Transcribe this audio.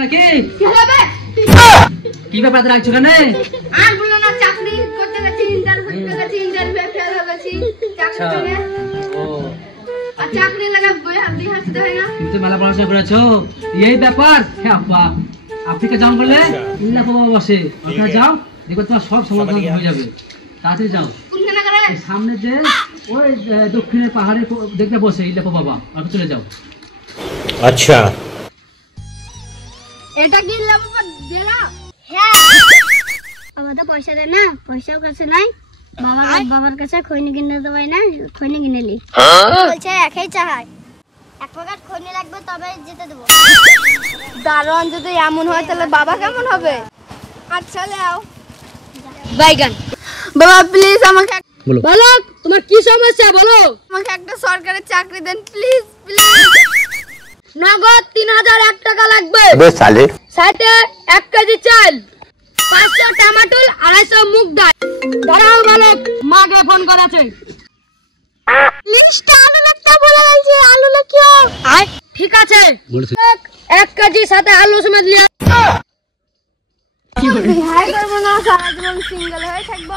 নাকি কি ব্যাপার রাখছো কেন? আর বলো না, চাকরি করতে গেছি, ইন্টারভিউ ফেল হয়ে গেছি, চাকরি ও আর চাকরি লাগা বিহার দিতে হয় না। তুমি তো মেলা পড়াশোনা করেছো, এই ব্যাপার। হ্যাঁ আপা, আফ্রিকা যাও বলে ইল্লা বাবা বসে, ওখানে যাও, দেখো তোমার সব সমাধান হয়ে যাবে। তাড়াতাড়ি যাও। কোনখানে করে? সামনে যে ওই দক্ষিণের পাহাড়ে দেখতে বসে ইল্লা বাবা, আর চলে যাও। আচ্ছা, এটা কি ইল্লা বাবা দিলা? হ্যাঁ, বাবা তো পয়সা দেয় না, পয়সাও কাছে নাই। বাবার কাছে খৈনি কিনে দেবাই না, খৈনি কিনে লি বলছে একই চাই, এক প্যাকেট খৈনি লাগবে তবে যেতে দেবো। দারোয়ান যদি এমন হয় তাহলে বাবা কেমন হবে? আচ্ছা লাও বাইগান। বাবা প্লিজ আমাকে বলো, তোমার কি সমস্যা বলো। আমাকে একটা সরকারি চাকরি দেন প্লিজ প্লিজ। নগদ 3001 টাকা লাগবে। अबे साले, সাথে 1 কেজি চাল, 500 টমেটো, 250 মুগ ডাল। দাঁড়াও বালক, মাকে ফোন করেছে। লিস্টে আলু লাগতে বলে গেছে, আলু লিখিও। ঠিক আছে, 1 কেজি সাথে আলু সমেত নিয়ে। কি হবে? হাই করব না, সারা জীবন সিঙ্গেল হয়ে থাকবো।